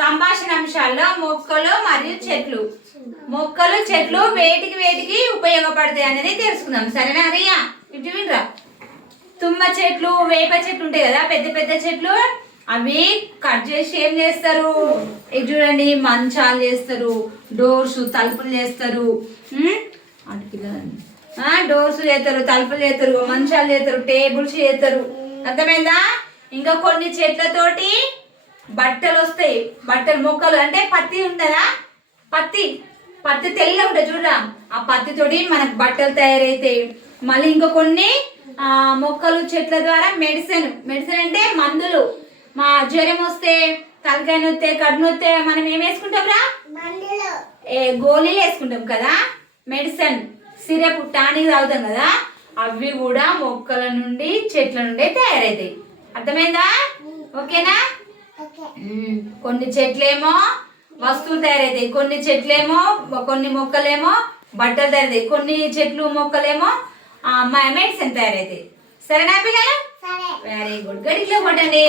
సంభాషణ అంశాల్లో మొక్కలు మరియు చెట్లు. మొక్కలు చెట్లు వేటికి ఉపయోగపడతాయి అనేది తెలుసుకుందాం. సరేనా రియా? ఇటు వినరా. తుమ్మ చెట్లు, వేప చెట్లు ఉంటాయి కదా, పెద్ద పెద్ద చెట్లు. అవి కట్ చేసి ఏం చేస్తారు? ఇది చూడండి, మంచాలు చేస్తారు, డోర్స్ తలుపులు చేస్తారు. డోర్స్ చేస్తారు, తలుపులు చేస్తారు, మంచాలు చేస్తారు, టేబుల్స్ చేస్తారు. అర్థమైందా? ఇంకా కొన్ని చెట్లతోటి బట్టలు వస్తాయి. బట్టలు మొక్కలు అంటే పత్తి ఉంటుందా? పత్తి తెల్ల ఉంటుంది చూడరా. ఆ పత్తితోటి మనకు బట్టలు తయారైతాయి. మళ్ళీ ఇంకా కొన్ని మొక్కలు చెట్ల ద్వారా మెడిసిన్ అంటే మందులు. మా జ్వరం వస్తే, తలకాయ నొత్తే, కడుపు నొత్తే మనం ఏం వేసుకుంటాం రా? గోళీలు వేసుకుంటాం కదా. మెడిసిన్, సిరప్, టానిక్ తాగుతాం కదా. అవి కూడా మొక్కల నుండి చెట్ల నుండి తయారవుతాయి. అర్థమైందా? ఓకేనా? కొన్ని చెట్లేమో వస్తువులు తయారవుతాయి, కొన్ని మొక్కలేమో బట్టలు తయారవుతాయి, కొన్ని చెట్లు మొక్కలేమో మెడిసిన్ తయారవుతాయి. సరేనా పిల్లలు? Very good. గడిలో కొట్టండి.